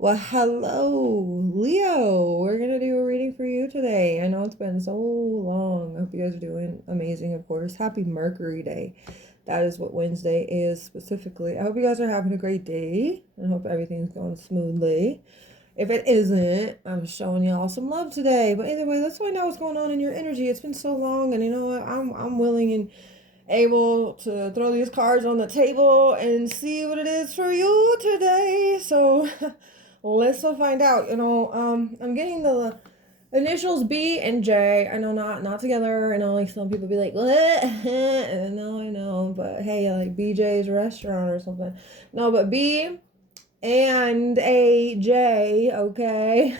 Well, hello, Leo. We're gonna do a reading for you today. I know it's been so long. I hope you guys are doing amazing, of course. Happy Mercury Day. That is what Wednesday is specifically. I hope you guys are having a great day and hope everything's going smoothly. If it isn't, I'm showing y'all some love today. But either way, let's find out what's going on in your energy. It's been so long, and you know what? I'm willing and able to throw these cards on the table and see what it is for you today. So let's find out. I'm getting the initials B and J. I know not together. I know like some people be like, what? And no, I know, but hey, like BJ's restaurant or something. No, but B and a J. Okay,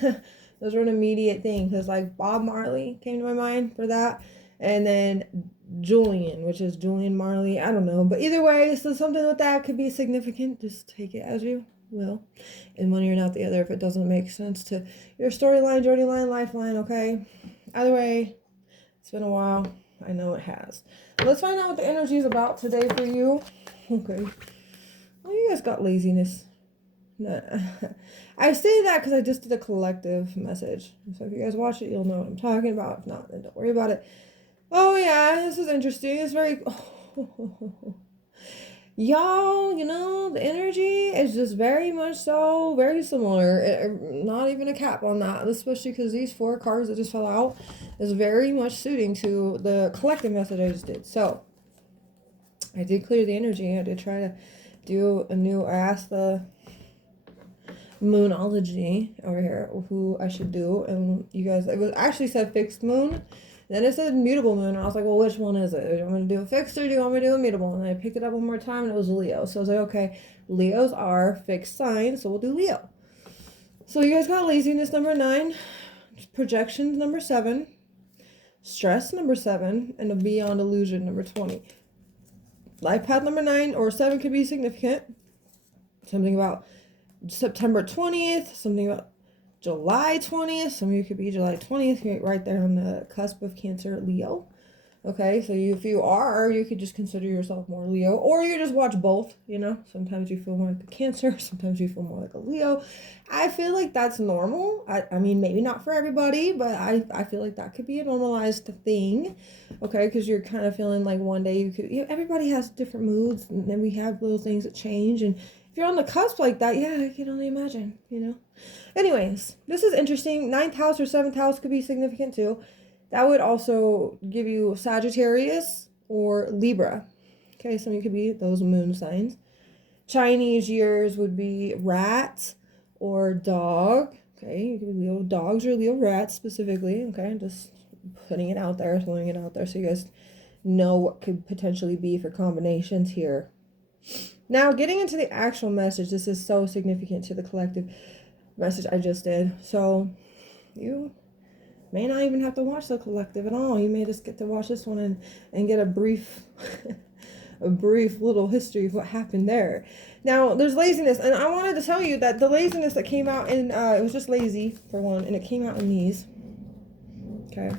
those were an immediate thing because like Bob Marley came to my mind for that, and then Julian, which is Julian Marley. I don't know, but either way, so something with that could be significant. Just take it as you will, and one ear not the other if it doesn't make sense to your storyline, journey line, lifeline. Okay, either way, it's been a while. I know it has. Let's find out what the energy is about today for you. Okay. Oh, you guys got laziness. No. I say that because I just did a collective message. So if you guys watch it, you'll know what I'm talking about. If not, then don't worry about it. Oh yeah, this is interesting. It's very y'all, the energy is just very much so very similar. Not even a cap on that, especially because these four cards that just fell out is very much suiting to the collective message I just did. So I did clear the energy. I did try to do I asked the moonology over here who I should do, and you guys, it was actually said fixed moon, then it said mutable moon, and I was like, well, which one is it? Do you want me to do a fixed or do you want me to do a mutable? And I picked it up one more time and it was Leo. So I was like, okay, Leos are fixed signs, so we'll do Leo. So you guys got laziness number 9, projections number 7, stress number 7, and a beyond illusion number 20. Life path number 9 or 7 could be significant. Something about September 20th, something about July 20th. Some of you could be July 20th, right there on the cusp of Cancer, Leo. Okay, so if you are, you could just consider yourself more Leo, or you just watch both, Sometimes you feel more like a Cancer, sometimes you feel more like a Leo. I feel like that's normal. I mean, maybe not for everybody, but I feel like that could be a normalized thing, okay? Because you're kind of feeling like one day everybody has different moods, and then we have little things that change, and if you're on the cusp like that, yeah, I can only imagine, Anyways, this is interesting. 9th house or 7th house could be significant too. That would also give you Sagittarius or Libra. Okay, some of you could be those moon signs. Chinese years would be rat or dog. Okay, you could be Leo dogs or Leo rats specifically. Okay, just putting it out there, throwing it out there so you guys know what could potentially be for combinations here. Now, getting into the actual message, this is so significant to the collective message I just did. So, you may not even have to watch the collective at all. You may just get to watch this one and get a brief a brief little history of what happened there. Now, there's laziness, and I wanted to tell you that the laziness that came out in it was just lazy for one, and it came out in these. Okay.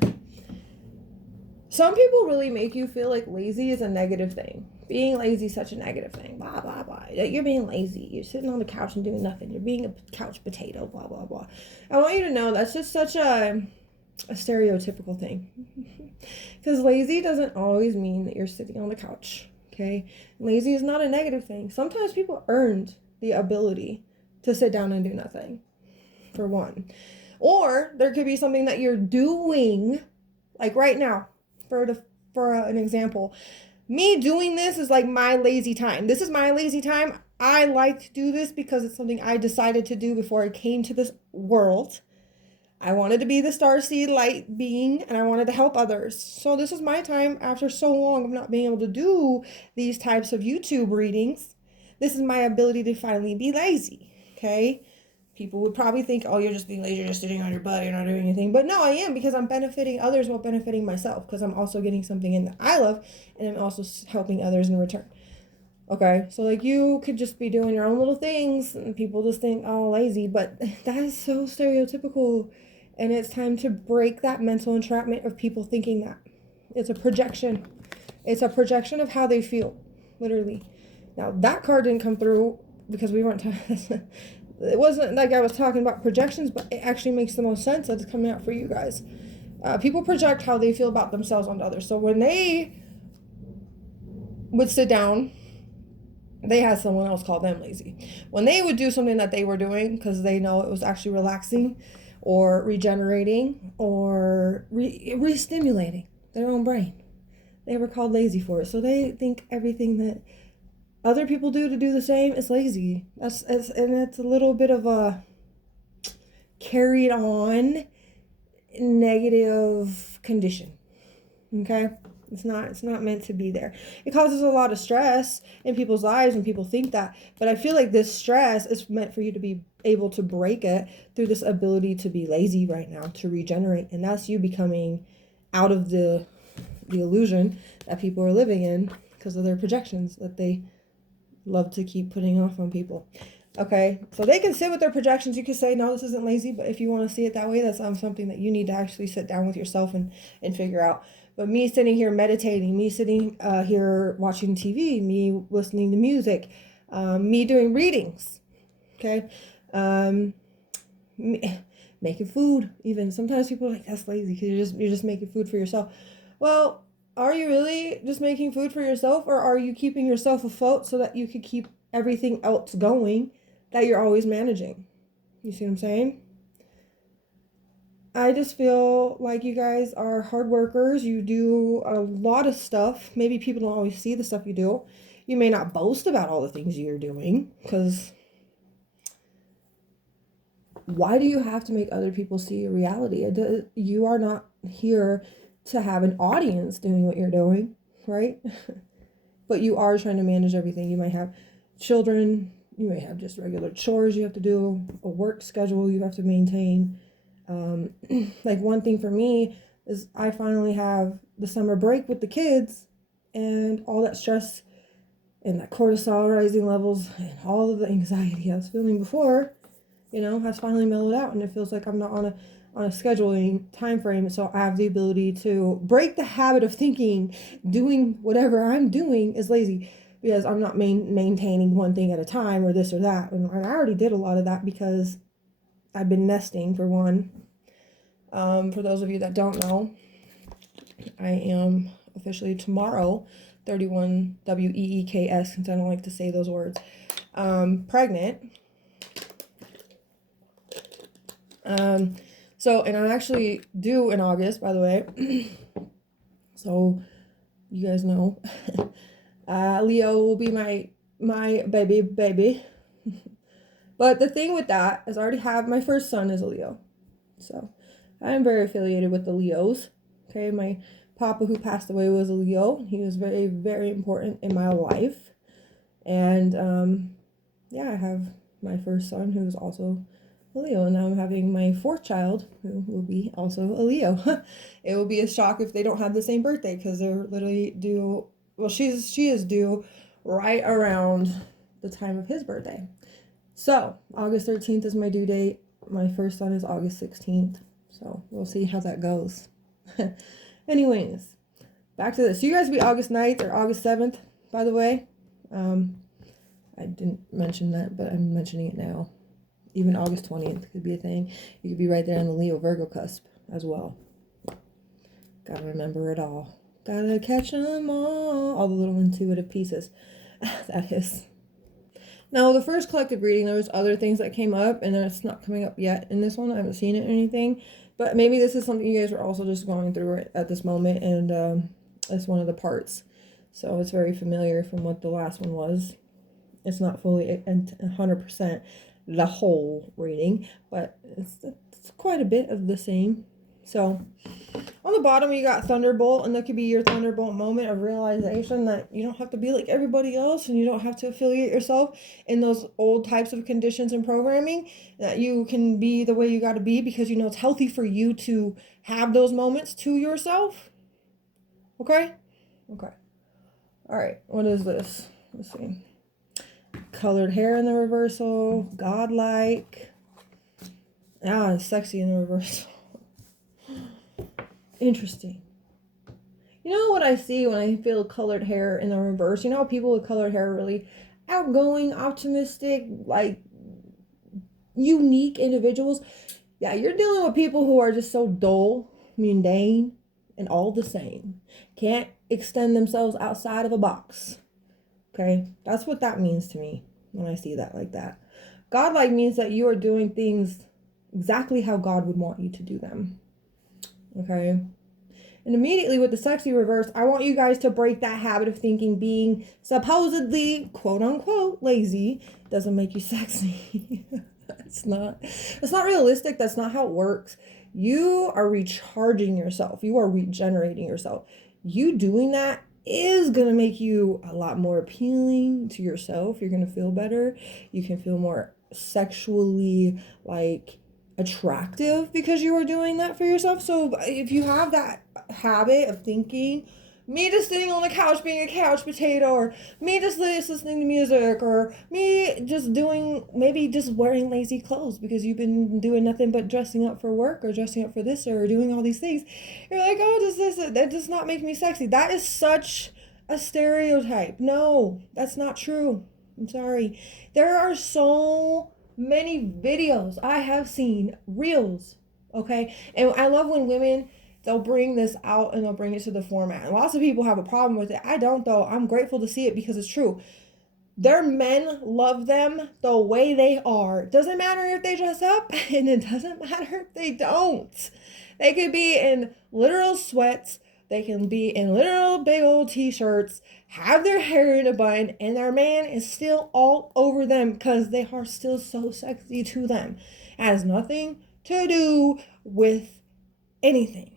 Some people really make you feel like lazy is a negative thing. Being lazy is such a negative thing. Blah, blah, blah. You're being lazy. You're sitting on the couch and doing nothing. You're being a couch potato. Blah, blah, blah. I want you to know that's just such a stereotypical thing. Because lazy doesn't always mean that you're sitting on the couch. Okay? Lazy is not a negative thing. Sometimes people earned the ability to sit down and do nothing, for one. Or there could be something that you're doing, like right now, for an example. Me doing this is like my lazy time. This is my lazy time. I like to do this because it's something I decided to do before I came to this world. I wanted to be the starseed light being, and I wanted to help others. So this is my time after so long of not being able to do these types of YouTube readings. This is my ability to finally be lazy, okay? People would probably think, oh, you're just being lazy, you're just sitting on your butt, you're not doing anything. But no, I am, because I'm benefiting others while benefiting myself, because I'm also getting something in that I love, and I'm also helping others in return. Okay, so like you could just be doing your own little things, and people just think, oh, lazy, but that is so stereotypical. And it's time to break that mental entrapment of people thinking that. It's a projection. It's a projection of how they feel, literally. Now, that card didn't come through because we weren't It wasn't like I was talking about projections, but it actually makes the most sense that's coming out for you guys. People project how they feel about themselves onto others. So when they would sit down, they had someone else call them lazy. When they would do something that they were doing because they know it was actually relaxing or regenerating or re-stimulating their own brain, they were called lazy for it. So they think everything that other people do to do the same is lazy. And it's a little bit of a carried on negative condition. Okay? It's not meant to be there. It causes a lot of stress in people's lives when people think that. But I feel like this stress is meant for you to be able to break it through this ability to be lazy right now, to regenerate. And that's you becoming out of the illusion that people are living in because of their projections that they love to keep putting off on people. Okay, so they can sit with their projections. You can say, no, this isn't lazy, but if you want to see it that way, that's something that you need to actually sit down with yourself and figure out. But me sitting here meditating, me sitting here watching TV, me listening to music, me doing readings, okay, making food. Even sometimes people are like, that's lazy because you're just making food for yourself. Well, are you really just making food for yourself, or are you keeping yourself afloat so that you could keep everything else going that you're always managing? You see what I'm saying? I just feel like you guys are hard workers. You do a lot of stuff. Maybe people don't always see the stuff you do. You may not boast about all the things you're doing, because why do you have to make other people see your reality? You are not here to have an audience doing what you're doing, right? But you are trying to manage everything. You might have children. You may have just regular chores you have to do, a work schedule you have to maintain. Like one thing for me is I finally have the summer break with the kids, and all that stress and that cortisol rising levels and all of the anxiety I was feeling before, has finally mellowed out, and it feels like I'm not on a scheduling time frame. So I have the ability to break the habit of thinking doing whatever I'm doing is lazy, because I'm not maintaining one thing at a time or this or that. And I already did a lot of that because I've been nesting, for one. For those of you that don't know, I am officially tomorrow 31 WEEKS, since I don't like to say those words, pregnant. And I'm actually due in August, by the way. So you guys know. Leo will be my baby. But the thing with that is I already have my first son is a Leo. So I am very affiliated with the Leos. Okay, my papa who passed away was a Leo. He was very, very important in my life. And I have my first son who's also a Leo, and now I'm having my fourth child who will be also a Leo. It will be a shock if they don't have the same birthday, because they're literally due. Well, she is due right around the time of his birthday. So August 13th is my due date. My first son is August 16th. So we'll see how that goes. Anyways, back to this. You guys will be August 9th or August 7th, by the way. I didn't mention that, but I'm mentioning it now. Even August 20th could be a thing. You could be right there on the Leo Virgo cusp as well. Gotta remember it all. Gotta catch them all the little intuitive pieces. That is. Now, the first collective reading, there was other things that came up, and it's not coming up yet in this one. I haven't seen it or anything. But maybe this is something you guys are also just going through at this moment, and it's one of the parts. So it's very familiar from what the last one was. It's not fully 100% the whole reading, but it's quite a bit of the same. So on the bottom you got Thunderbolt, and that could be your Thunderbolt moment of realization that you don't have to be like everybody else, and you don't have to affiliate yourself in those old types of conditions and programming, that you can be the way you got to be, because it's healthy for you to have those moments to yourself. Okay? All right, what is this? Let's see. Colored hair in the reversal, godlike. Sexy in the reversal. Interesting. You know what I see when I feel colored hair in the reverse? People with colored hair are really outgoing, optimistic, like unique individuals. Yeah, you're dealing with people who are just so dull, mundane, and all the same. Can't extend themselves outside of a box. Okay? That's what that means to me when I see that like that. Godlike means that you are doing things exactly how God would want you to do them. Okay? And immediately with the sexy reverse, I want you guys to break that habit of thinking being supposedly, quote unquote, lazy doesn't make you sexy. It's not realistic. That's not how it works. You are recharging yourself. You are regenerating yourself. You doing that is going to make you a lot more appealing to yourself. You're going to feel better. You can feel more sexually attractive because you are doing that for yourself. So if you have that habit of thinking, me just sitting on the couch being a couch potato, or me just listening to music, or me just doing, maybe just wearing lazy clothes because you've been doing nothing but dressing up for work or dressing up for this or doing all these things, you're like, oh, that does not make me sexy. That is such a stereotype. No, that's not true. I'm sorry. There are so many videos I have seen, reels, okay? And I love when women, they'll bring this out and they'll bring it to the format. And lots of people have a problem with it. I don't, though. I'm grateful to see it because it's true. Their men love them the way they are. It doesn't matter if they dress up, and it doesn't matter if they don't. They could be in literal sweats. They can be in literal big old t-shirts, have their hair in a bun, and their man is still all over them because they are still so sexy to them. It has nothing to do with anything.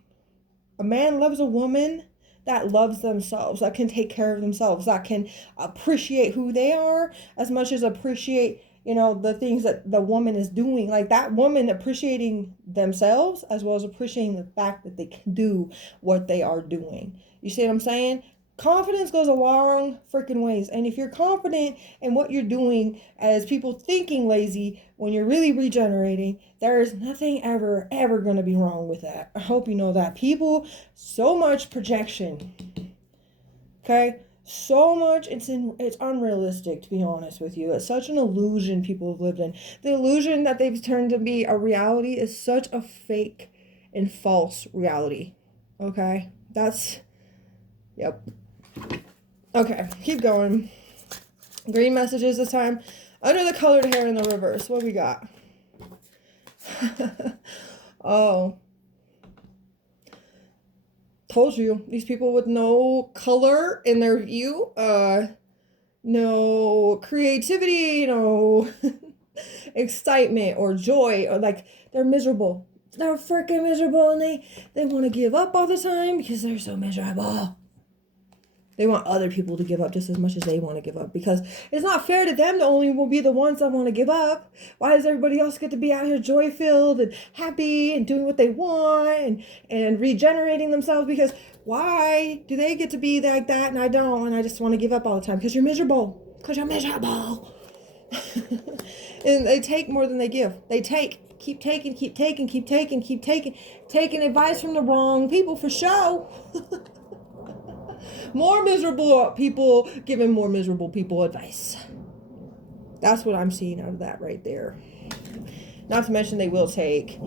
A man loves a woman that loves themselves, that can take care of themselves, that can appreciate who they are as much as appreciate, the things that the woman is doing. Like that woman appreciating themselves as well as appreciating the fact that they can do what they are doing. You see what I'm saying? Confidence goes a long freaking ways. And if you're confident in what you're doing as people thinking lazy, when you're really regenerating, there is nothing ever going to be wrong with that. I hope you know that. People, so much projection. Okay? So much, it's unrealistic, to be honest with you. It's such an illusion people have lived in. The illusion that they've turned to be a reality is such a fake and false reality. Okay? Yep. Okay, keep going. Green messages this time. Under the colored hair in the reverse. What we got? Oh. Told you. These people with no color in their view. No creativity, no excitement or joy. Or they're miserable. They're freaking miserable, and they want to give up all the time because they're so miserable. They want other people to give up just as much as they want to give up, because it's not fair to them to only will be the ones that want to give up. Why does everybody else get to be out here joy-filled and happy and doing what they want and regenerating themselves? Because why do they get to be like that and I don't, and I just want to give up all the time? Because you're miserable. Because you're miserable. And they take more than they give. They take. Keep taking advice from the wrong people for show. More miserable people giving more miserable people advice. That's what I'm seeing out of that right there. Not to mention they will take,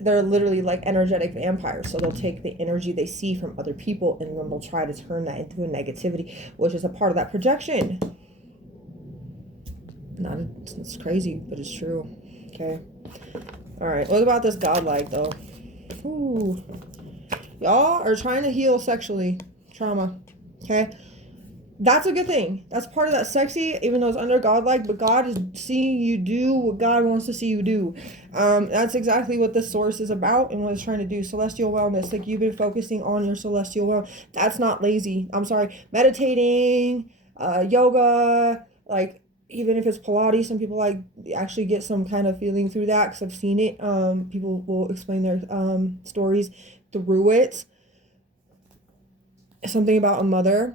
they're literally like energetic vampires. So they'll take the energy they see from other people and then they'll try to turn that into a negativity, which is a part of that projection. It's crazy, but it's true. Okay. All right. What about this godlike though? Ooh. Y'all are trying to heal sexually trauma. Okay, that's a good thing. That's part of that sexy, even though it's under godlike, but God is seeing you do what God wants to see you do. That's exactly what this source is about and what it's trying to do. Celestial wellness, like you've been focusing on your celestial wellness. That's not lazy. I'm sorry. Meditating, yoga, even if it's Pilates, some people actually get some kind of feeling through that because I've seen it. People will explain their stories through it. Something about a mother.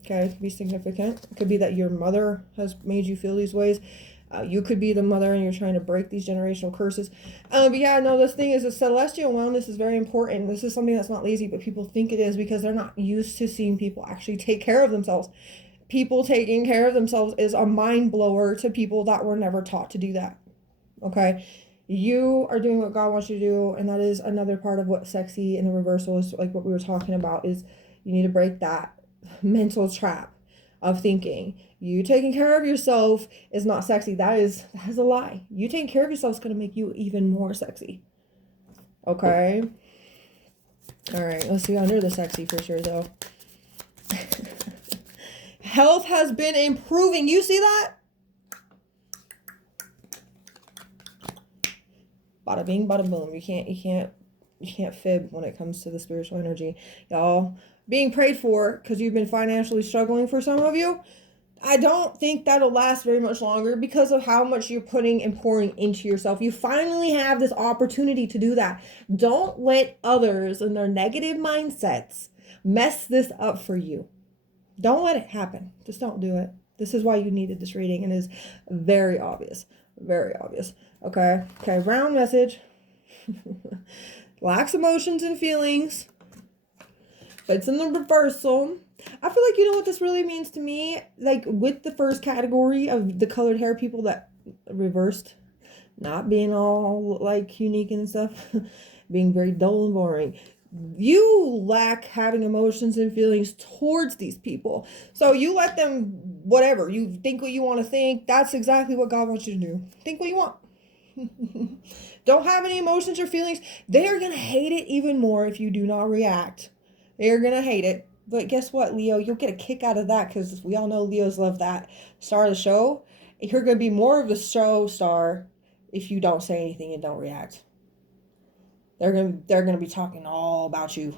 Okay, it could be significant. It could be that your mother has made you feel these ways. You could be the mother and you're trying to break these generational curses. But yeah, no, this thing is a celestial wellness is very important. This is something that's not lazy, but people think it is because they're not used to seeing people actually take care of themselves. People taking care of themselves is a mind blower to people that were never taught to do that. Okay? You are doing what God wants you to do, and that is another part of what sexy in the reversal is, like what we were talking about, is you need to break that mental trap of thinking you taking care of yourself is not sexy. That is a lie. You taking care of yourself is going to make you even more sexy. Okay? All right, let's see under the sexy for sure though. Health has been improving. You see that? Bada bing, bada boom. You can't fib when it comes to the spiritual energy. Y'all being prayed for because you've been financially struggling for some of you. I don't think that'll last very much longer because of how much you're putting and pouring into yourself. You finally have this opportunity to do that. Don't let others and their negative mindsets mess this up for you. Don't let it happen. Just don't do it. This is why you needed this reading, and it is very obvious. Very obvious. Okay. Okay. Round message. Lacks emotions and feelings. But it's in the reversal. I feel like, you know what this really means to me? Like with the first category of the colored hair people that reversed, not being all like unique and stuff, being very dull and boring. You lack having emotions and feelings towards these people. So you let them, whatever, you think what you want to think. That's exactly what God wants you to do. Think what you want. Don't have any emotions or feelings. They are going to hate it even more if you do not react. They are going to hate it. But guess what, Leo? You'll get a kick out of that because we all know Leos love that star of the show. You're going to be more of the show star if you don't say anything and don't react. They're gonna be talking all about you.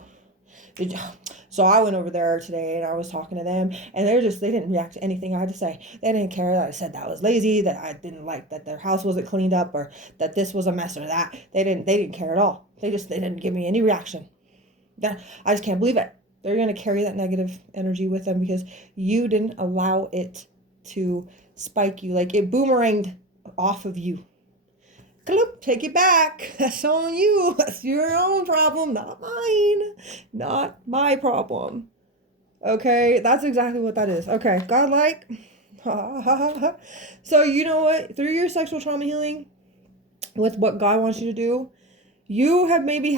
So I went over there today and I was talking to them, and they didn't react to anything I had to say. They didn't care that I said that I was lazy, that I didn't like that their house wasn't cleaned up, or that this was a mess, or that. They didn't care at all. They didn't give me any reaction. I just can't believe it. They're gonna carry that negative energy with them because you didn't allow it to spike you. Like it boomeranged off of you. Take it back. That's on you. That's your own problem, not mine. Not my problem. Okay, that's exactly what that is. Okay, godlike. So you know what? Through your sexual trauma healing, with what God wants you to do, you have maybe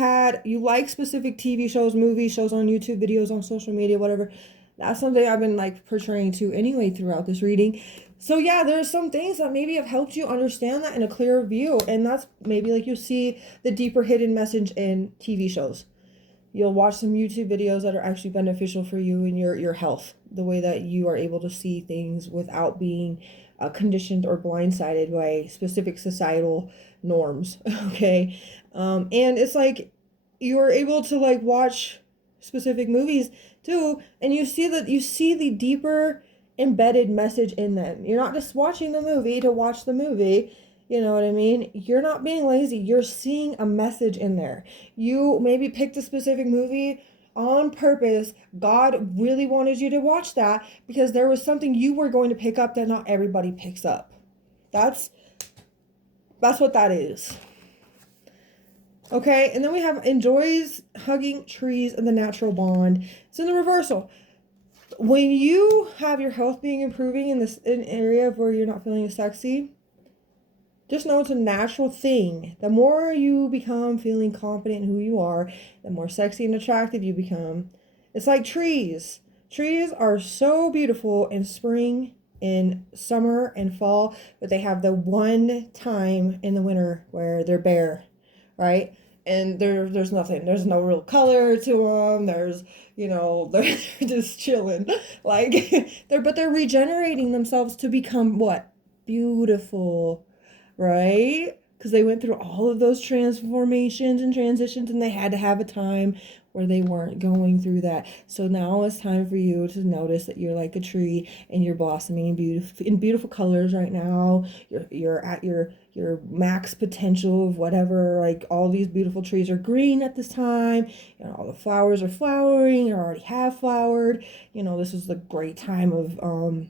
you like specific TV shows, movie shows on YouTube, videos on social media, whatever. That's something I've been like portraying to anyway throughout this reading. So yeah, there's some things that maybe have helped you understand that in a clearer view. And that's maybe like you'll see the deeper hidden message in TV shows. You'll watch some YouTube videos that are actually beneficial for you and your health. The way that you are able to see things without being conditioned or blindsided by specific societal norms. Okay. And it's like you're able to like watch specific movies too, and you see the deeper embedded message in them. You're not just watching the movie to watch the movie. You know what I mean? You're not being lazy. You're seeing a message in there. You maybe picked a specific movie on purpose. God really wanted you to watch that because there was something you were going to pick up that not everybody picks up. That's what that is. Okay, and then we have enjoys hugging trees and the natural bond. It's in the reversal. When you have your health being improving in an area where you're not feeling as sexy, just know it's a natural thing. The more you become feeling confident in who you are, the more sexy and attractive you become. It's like trees. Trees are so beautiful in spring, in summer, and fall, but they have the one time in the winter where they're bare, right? And there's nothing. There's no real color to them. They're just chilling. Like they're regenerating themselves to become what? Beautiful, right? Because they went through all of those transformations and transitions, and they had to have a time where they weren't going through that. So now it's time for you to notice that you're like a tree and you're blossoming in beautiful colors right now. You're at your max potential of whatever. Like all these beautiful trees are green at this time. All the flowers are flowering or already have flowered. This is the great time of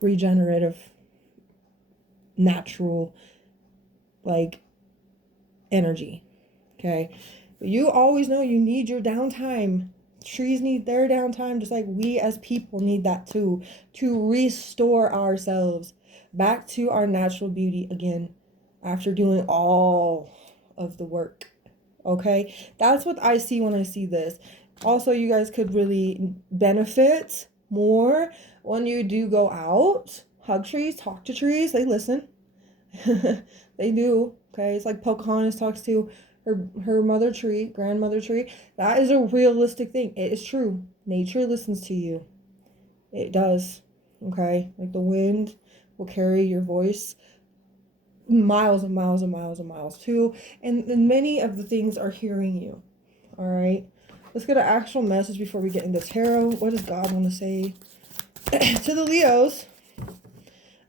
regenerative, natural, like energy. Okay. But you always know you need your downtime. Trees need their downtime, just like we as people need that too, to restore ourselves back to our natural beauty again. after doing all of the work. Okay? That's what I see when I see this. Also, you guys could really benefit more when you do go out. Hug trees, talk to trees, they listen. They do. Okay? It's like Pocahontas talks to her mother tree, grandmother tree. That is a realistic thing. It is true. Nature listens to you. It does. Okay? Like the wind will carry your voice miles and miles and miles and miles too. And many of the things are hearing you. All right. Let's get an actual message before we get into tarot. What does God want to say to the Leos?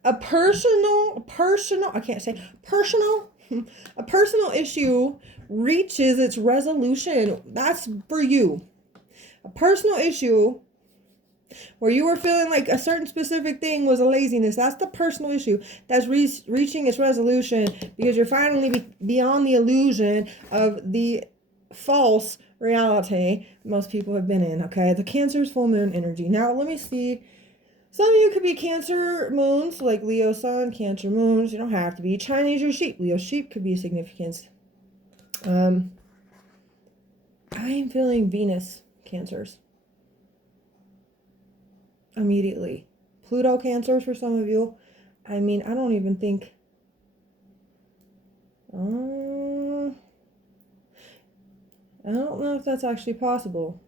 A personal, I can't say personal, a personal issue reaches its resolution. That's for you. A personal issue where you were feeling like a certain specific thing was a laziness. That's the personal issue that's reaching its resolution because you're finally beyond the illusion of the false reality most people have been in. Okay, the Cancer's full moon energy. Now let me see. Some of you could be Cancer moons, like Leo sun, Cancer moons. You don't have to be. Chinese or sheep. Leo sheep could be significance. I am feeling Venus Cancers immediately. Pluto Cancers for some of you. I mean, I don't even think. I don't know if that's actually possible.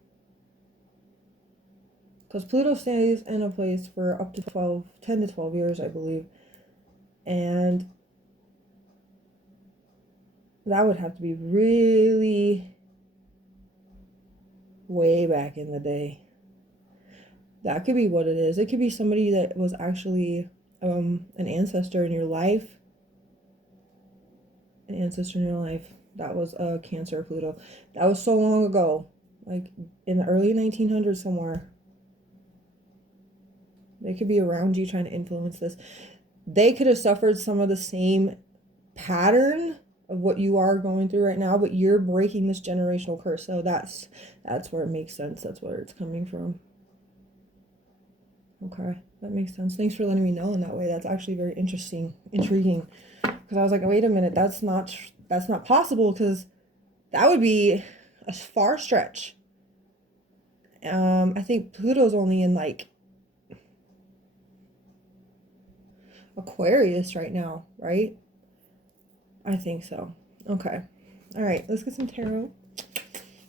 Because Pluto stays in a place for up to 10 to 12 years, I believe. And that would have to be really way back in the day. That could be what it is. It could be somebody that was actually an ancestor in your life. An ancestor in your life. That was a Cancer Pluto. That was so long ago. Like in the early 1900s somewhere. They could be around you trying to influence this. They could have suffered some of the same pattern of what you are going through right now, but you're breaking this generational curse. So that's where it makes sense. That's where it's coming from. Okay, that makes sense. Thanks for letting me know in that way. That's actually very intriguing. Because I was like, wait a minute, that's not possible, because that would be a far stretch. I think Pluto's only in like Aquarius right now, right? I think so. Okay. All right, let's get some tarot.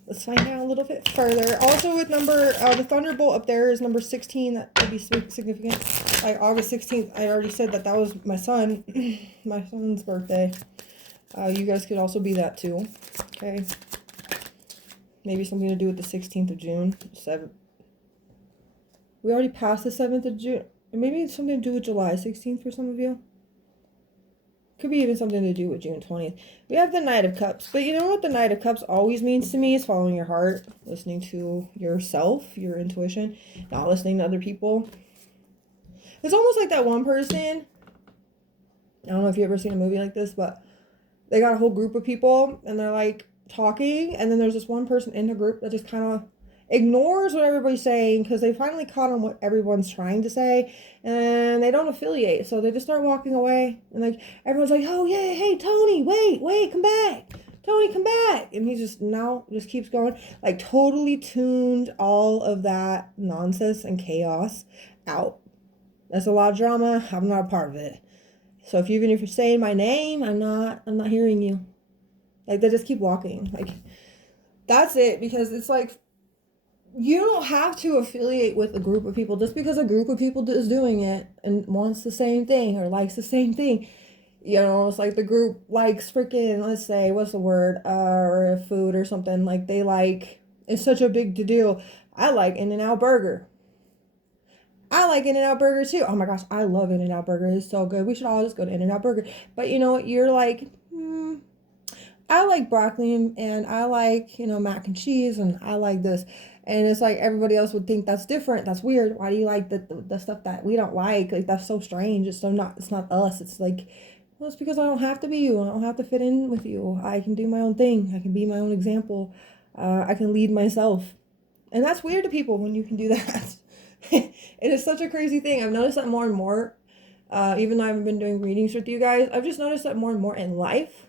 Let's find out a little bit further. Also with the Thunderbolt up there is number 16. That would be significant. Like August 16th, I already said that was my son, my son's birthday. You guys could also be that too. Okay. Maybe something to do with the 16th of June. 7th. We already passed the 7th of June. Maybe it's something to do with July 16th for some of you. Could be even something to do with June 20th. We have the Knight of Cups. But you know what the Knight of Cups always means to me is following your heart, listening to yourself, your intuition, not listening to other people. It's almost like that one person. I don't know if you've ever seen a movie like this, but they got a whole group of people and they're like talking, and then there's this one person in the group that just kind of ignores what everybody's saying because they finally caught on what everyone's trying to say, and they don't affiliate, so they just start walking away, and like everyone's like, oh yeah, hey Tony, wait, come back, Tony, come back, and he just keeps going, like totally tuned all of that nonsense and chaos out. That's a lot of drama. I'm not a part of it. So even if you're saying my name, I'm not hearing you. Like they just keep walking. Like that's it, because it's like you don't have to affiliate with a group of people just because a group of people is doing it and wants the same thing or likes the same thing. You know, it's like the group likes freaking, let's say, what's the word, or food or something. Like they like, it's such a big to do. I like In-N-Out Burger. I like In-N-Out Burger too. Oh my gosh, I love In-N-Out Burger. It's so good. We should all just go to In-N-Out Burger. But you know what? You're like, I like broccoli and I like, mac and cheese and I like this. And it's like everybody else would think that's different. That's weird. Why do you like the stuff that we don't like? Like that's so strange. It's not us. It's like, well, it's because I don't have to be you. I don't have to fit in with you. I can do my own thing. I can be my own example. I can lead myself. And that's weird to people when you can do that. It is such a crazy thing. I've noticed that more and more. Even though I haven't been doing readings with you guys, I've just noticed that more and more in life.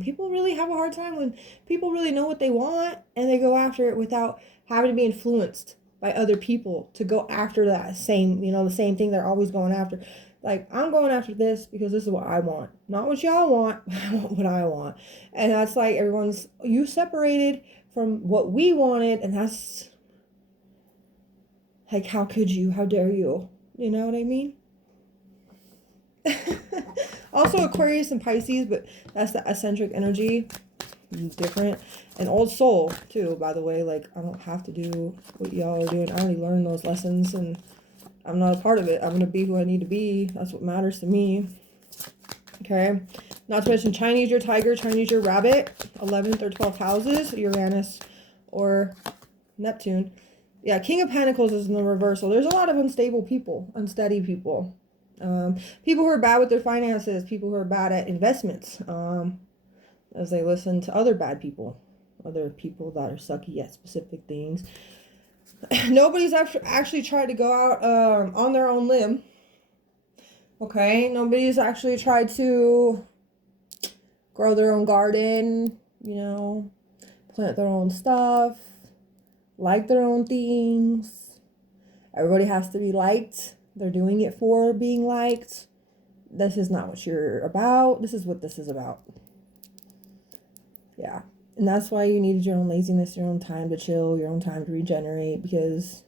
People really have a hard time when people really know what they want and they go after it without having to be influenced by other people to go after that same, the same thing they're always going after. Like, I'm going after this because this is what I want. Not what y'all want, but I want what I want. And that's like you separated from what we wanted, and that's like, how could you? How dare you? You know what I mean? Also Aquarius and Pisces, but that's the eccentric energy. Different. And old soul too, by the way. Like, I don't have to do what y'all are doing. I already learned those lessons and I'm not a part of it. I'm gonna be who I need to be. That's what matters to me. Okay. Not to mention Chinese your tiger, Chinese your rabbit, 11th or 12th houses, Uranus or Neptune. Yeah, King of Pentacles is in the reversal. There's a lot of unstable people, unsteady people. People who are bad with their finances, people who are bad at investments, as they listen to other bad people, other people that are sucky at specific things. Nobody's actually tried to go out on their own limb. Okay, nobody's actually tried to grow their own garden, plant their own stuff, like their own things. Everybody has to be liked. They're doing it for being liked. This is not what you're about. This is what this is about. Yeah. And that's why you needed your own laziness, your own time to chill, your own time to regenerate, because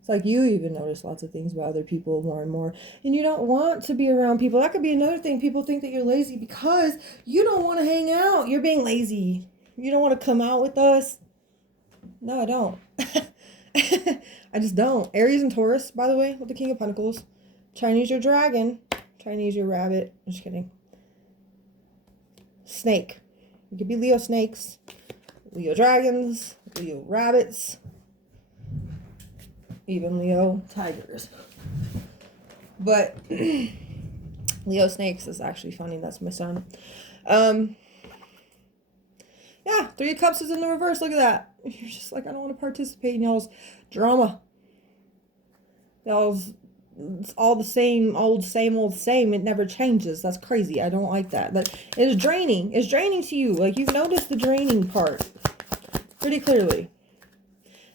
it's like you even notice lots of things about other people more and more. And you don't want to be around people. That could be another thing. People think that you're lazy because you don't want to hang out. You're being lazy. You don't want to come out with us. No, I don't. I just don't. Aries and Taurus, by the way, with the King of Pentacles. Chinese your dragon. Chinese your rabbit. I'm just kidding. Snake. You could be Leo snakes, Leo dragons, Leo rabbits, even Leo tigers. But Leo snakes is actually funny. That's my son. Yeah, 3 of Cups is in the reverse. Look at that. You're just like, I don't want to participate in y'all's drama. It's all the same old, same old, same. It never changes. That's crazy. I don't like that. But it is draining. It's draining to you. Like, you've noticed the draining part pretty clearly.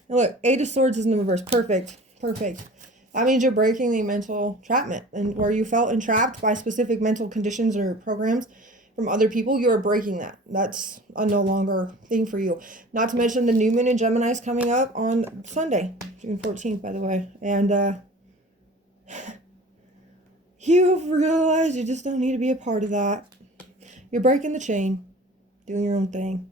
And look, 8 of Swords is in the reverse. Perfect. Perfect. That means you're breaking the mental entrapment. And where you felt entrapped by specific mental conditions or programs from other people, you're breaking that. That's a no longer thing for you. Not to mention the new moon in Gemini is coming up on Sunday, June 14th, by the way. And you've realized you just don't need to be a part of that. You're breaking the chain, doing your own thing.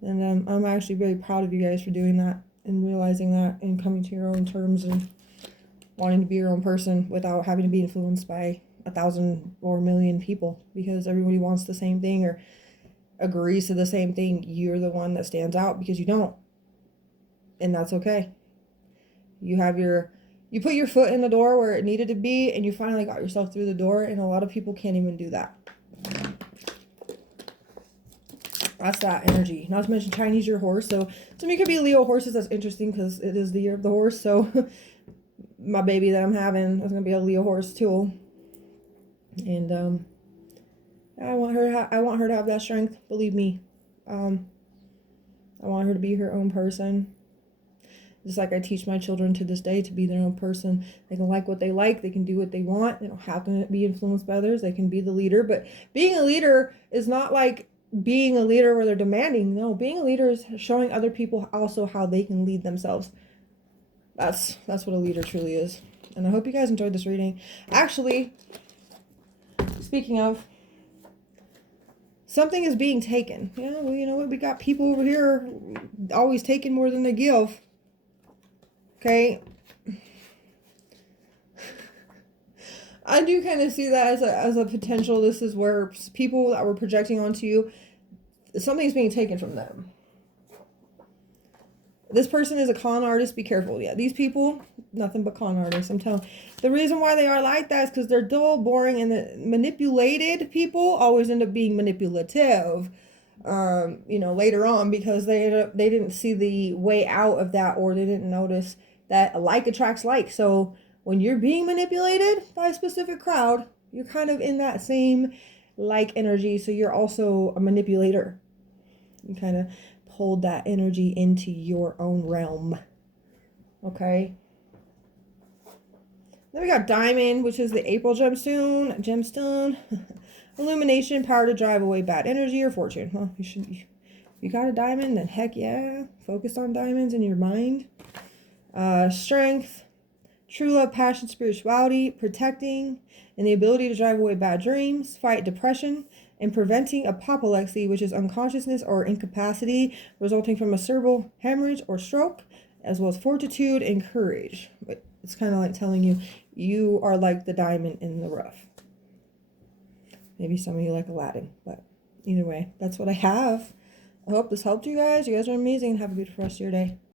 And I'm actually very proud of you guys for doing that and realizing that and coming to your own terms and wanting to be your own person without having to be influenced by 1,000 or 1,000,000 people, because everybody wants the same thing or agrees to the same thing. You're the one that stands out because you don't. And that's okay. You put your foot in the door where it needed to be, and you finally got yourself through the door, and a lot of people can't even do that. That's that energy. Not to mention Chinese your horse. So to me, it could be Leo horses. That's interesting because it is the year of the horse. So my baby that I'm having is going to be a Leo horse too. And I want her to have that strength. Believe me. I want her to be her own person. Just like I teach my children to this day to be their own person. They can like what they like. They can do what they want. They don't have to be influenced by others. They can be the leader. But being a leader is not like being a leader where they're demanding. No, being a leader is showing other people also how they can lead themselves. That's what a leader truly is. And I hope you guys enjoyed this reading. Actually, speaking of, something is being taken. Yeah, well, you know what? We got people over here always taking more than they give. Okay. I do kind of see that as a potential. This is where people that were projecting onto you, something's being taken from them. This person is a con artist. Be careful. Yeah, these people, nothing but con artists. I'm telling you. The reason why they are like that is because they're dull, boring, and the manipulated people always end up being manipulative. Later on, because they didn't see the way out of that, or they didn't notice that like attracts like. So when you're being manipulated by a specific crowd, you're kind of in that same like energy. So you're also a manipulator. You kind of pulled that energy into your own realm. Okay. Then we got Diamond, which is the April gemstone. Illumination, power to drive away bad energy or fortune. Well, you got a diamond, then heck yeah. Focus on diamonds in your mind. Strength, true love, passion, spirituality, protecting, and the ability to drive away bad dreams, fight depression, and preventing apoplexy, which is unconsciousness or incapacity resulting from a cerebral hemorrhage or stroke, as well as fortitude and courage. But it's kind of like telling you, you are like the diamond in the rough. Maybe some of you like Aladdin, but either way, that's what I have. I hope this helped you guys. You guys are amazing. Have a beautiful rest of your day.